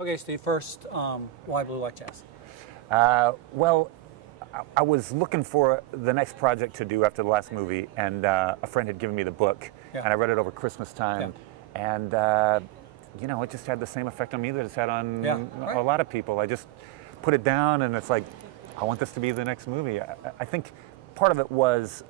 Okay, Steve, first, why Blue Like Jazz? Well, I was looking for the next project to do after the last movie, and a friend had given me the book, and I read it over Christmas time, and you know, it just had the same effect on me that it's had on a lot of people. I just put it down, and it's like, I want this to be the next movie. I think part of it was,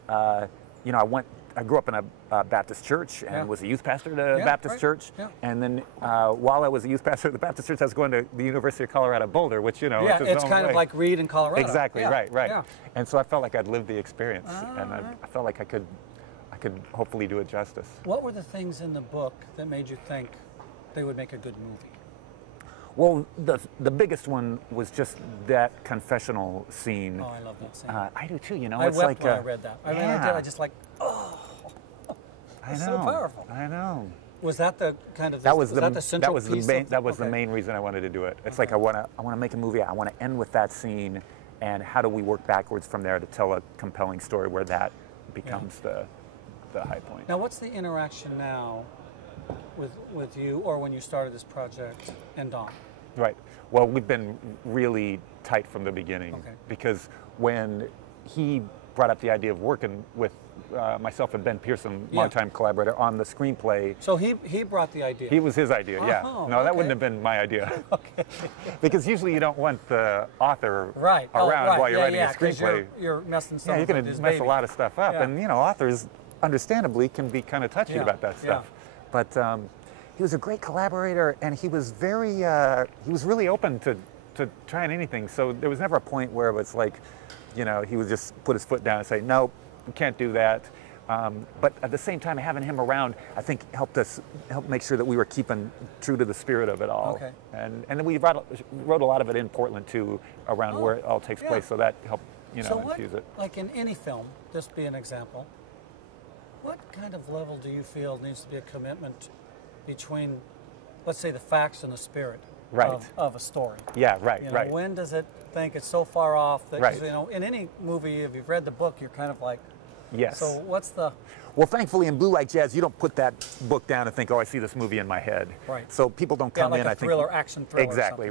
you know, I grew up in a Baptist church and was a youth pastor at a Baptist church. And then while I was a youth pastor at the Baptist church, I was going to the University of Colorado Boulder, which, you know, it's kind of like Reed in Colorado. Exactly, right. And so I felt like I'd lived the experience, and I felt like I could hopefully do it justice. What were the things in the book that made you think they would make a good movie? Well, the biggest one was just that confessional scene. Oh, I love that scene. I do too, you know. I it's wept like, when I read that. I mean, I just like, oh, it's so powerful. I know. Was that the kind of that was the central piece? That was the main reason I wanted to do it. It's like I want to make a movie. I want to end with that scene, and how do we work backwards from there to tell a compelling story where that becomes the high point. Now, what's the interaction now with you, or when you started this project, and Don? Right. Well, we've been really tight from the beginning, because when he brought up the idea of working with myself and Ben Pearson, longtime collaborator, on the screenplay. So he brought the idea. It was his idea, No, that wouldn't have been my idea. Because usually you don't want the author around while you're writing a screenplay. You're messing stuff up. You're going to mess a lot of stuff up, and you know, authors understandably can be kind of touchy about that stuff. But he was a great collaborator, and he was really open to trying anything. So there was never a point where it was like, you know, he would just put his foot down and say, no, we can't do that. But at the same time, having him around, I think helped make sure that we were keeping true to the spirit of it all. And then we wrote a lot of it in Portland too, around where it all takes place. So that helped, you know, infuse it. Like in any film, just be an example. What kind of level do you feel needs to be a commitment between, let's say, the facts and the spirit of a story? Yeah, right, you know, when does it think it's so far off that, you know, in any movie, if you've read the book, you're kind of like, so what's the... Well, thankfully, in Blue Like Jazz, you don't put that book down and think, oh, I see this movie in my head. So people don't come like in, I think... action thriller. Exactly,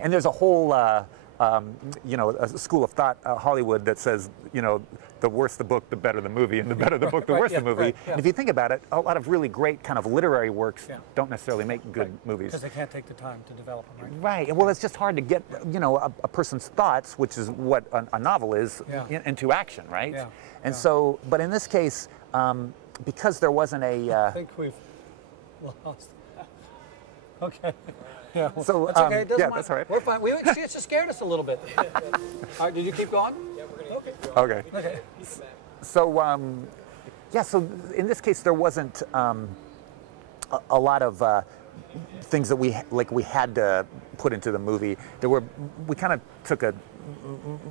And there's a whole, you know, a school of thought, Hollywood, that says, you know, the worse the book, the better the movie, and the better the book, the worse the movie. And if you think about it, a lot of really great kind of literary works don't necessarily make good movies. Because they can't take the time to develop them, Right. Well, it's just hard to get, you know, a person's thoughts, which is what a novel is, into action, right? And so, but in this case, because there wasn't a... I think we've lost. Okay. So, that's okay. It doesn't matter. That's all right. We're fine. It just scared us a little bit. All right, did you keep going? Yeah, we're going to keep going. Okay. So, so in this case, there wasn't a lot of things that we had to put into the movie. We kind of took a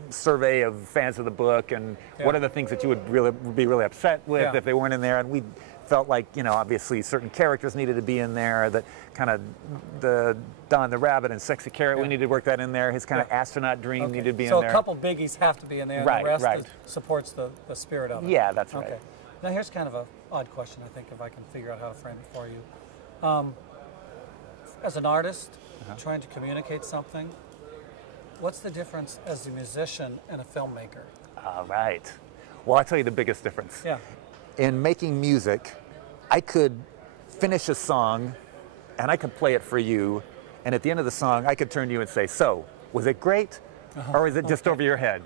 survey of fans of the book, and what are the things that you would be really upset with if they weren't in there, and we felt like, you know, obviously certain characters needed to be in there, that kind of the Don the Rabbit and Sexy Carrot, we needed to work that in there. His kind of astronaut dream needed to be in there. So a couple biggies have to be in there, and the rest supports the spirit of it. Yeah, that's right. Okay. Now here's kind of an odd question, I think, if I can figure out how to frame it for you. As an artist, trying to communicate something, what's the difference as a musician and a filmmaker? All right. Well, I'll tell you the biggest difference. In making music, I could finish a song and I could play it for you, and at the end of the song, I could turn to you and say, so, was it great? Or is it just over your head?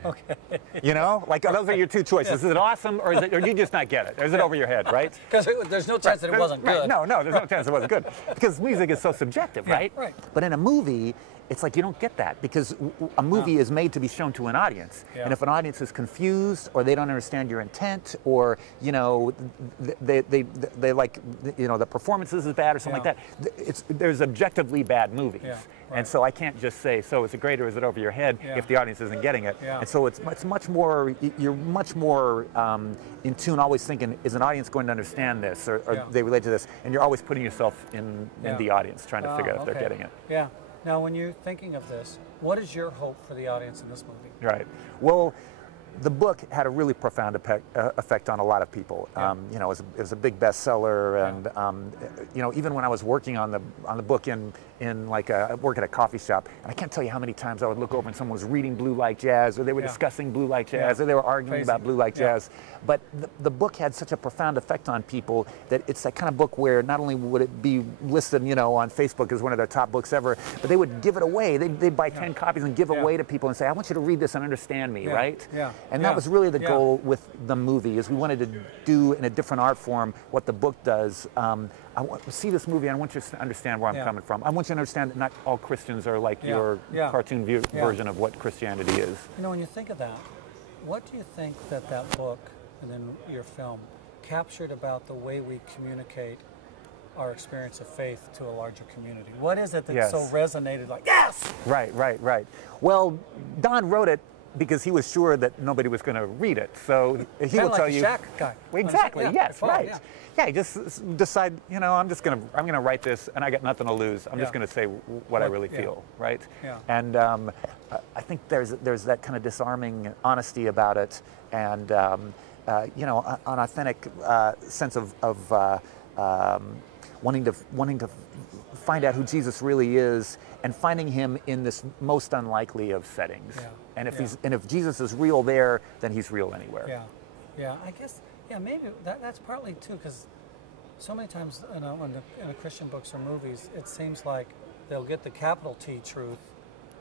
You know, like those are your two choices. Is it awesome, or or you just not get it? Or is it over your head, right? Because there's no chance that it wasn't good. No, there's no chance it wasn't good. Because music is so subjective, right? But in a movie, it's like you don't get that, because a movie is made to be shown to an audience. And if an audience is confused, or they don't understand your intent, or, you know, they like, you know, the performances is bad or something like that, there's objectively bad movies. And so I can't just say, so is it great or is it over your head, if the audience isn't getting it. And so it's much more, you're much more in tune, always thinking, is an audience going to understand this, or they relate to this? And you're always putting yourself in the audience, trying to figure out if they're getting it. Now, when you're thinking of this, what is your hope for the audience in this movie? Right. Well, the book had a really profound effect on a lot of people. You know, it was a big bestseller, and you know, even when I was working on the book in in like I work at a coffee shop, and I can't tell you how many times I would look over and someone was reading Blue Like Jazz, or they were discussing Blue Like Jazz, or they were arguing about Blue Like Jazz. But the book had such a profound effect on people that it's that kind of book where not only would it be listed, you know, on Facebook as one of their top books ever, but they would give it away. They'd buy 10 copies and give away to people and say, I want you to read this and understand me, right? And that was really the goal with the movie, is we wanted to do in a different art form what the book does. I want to see this movie, and I want you to understand where I'm coming from. I want you to understand that not all Christians are like your cartoon version of what Christianity is. You know, when you think of that, what do you think that book and then your film captured about the way we communicate our experience of faith to a larger community? What is it that so resonated like, yes? Right. Well, Don wrote it because he was sure that nobody was going to read it. So he will tell you. Shaq guy. Exactly. Yes. Right. Yeah. He just decide. You know, I'm gonna write this, and I got nothing to lose. I'm just gonna say what I really feel. Right. Yeah. And I think there's that kind of disarming honesty about it, and you know, an authentic sense of wanting to find out who Jesus really is, and finding him in this most unlikely of settings. And if Jesus is real there, then he's real anywhere. I guess maybe that's partly too, because so many times in a Christian books or movies, it seems like they'll get the capital T truth.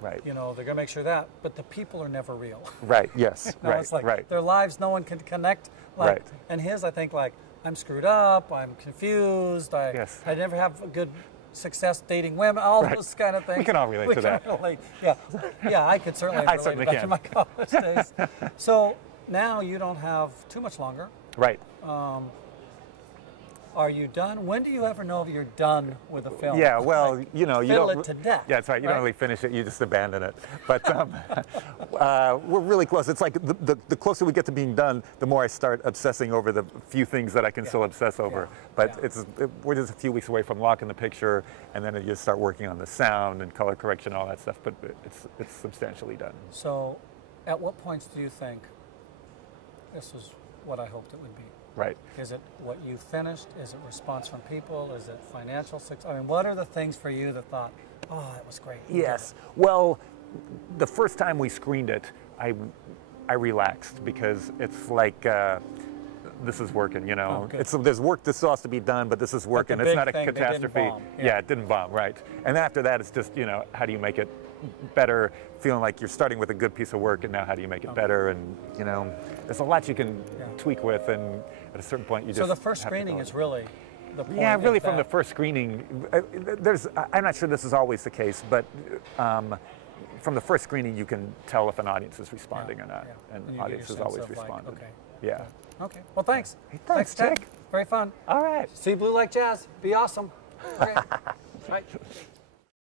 Right. You know, they're gonna make sure that, but the people are never real. Right. Yes. You know, right. It's like right. their lives, no one can connect. Like, and his, I think, like, I'm screwed up, I'm confused, I never have a good success dating women, all those kind of things. We can all relate to that. I could certainly relate back to my college days. So now you don't have too much longer. Right. Are you done? When do you ever know if you're done with a film? Yeah, well, like, you know, you fiddle don't. It to death. Yeah, that's right. You don't really finish it; you just abandon it. But we're really close. It's like the closer we get to being done, the more I start obsessing over the few things that I can still obsess over. But we're just a few weeks away from locking the picture, and then you start working on the sound and color correction, all that stuff. But it's substantially done. So, at what points do you think this was what I hoped it would be? Right. Is it what you finished? Is it response from people? Is it financial success? I mean, what are the things for you that thought, oh, that was great? Yes. Well, the first time we screened it, I relaxed, because it's like this is working. You know, there's work that still has to be done, but this is working. It's not a catastrophe. It didn't bomb. Right. And after that, it's just, you know, how do you make it better, feeling like you're starting with a good piece of work, and now how do you make it better? And, you know, there's a lot you can tweak with, and at a certain point you just. So the first screening is really the point. Yeah, really from the first screening. I'm not sure this is always the case, but from the first screening you can tell if an audience is responding or not, and the audience has always responded. Like, okay. Well, thanks. Hey, thanks, Dick. Very fun. All right. See Blue Like Jazz. Be awesome. Okay. Right.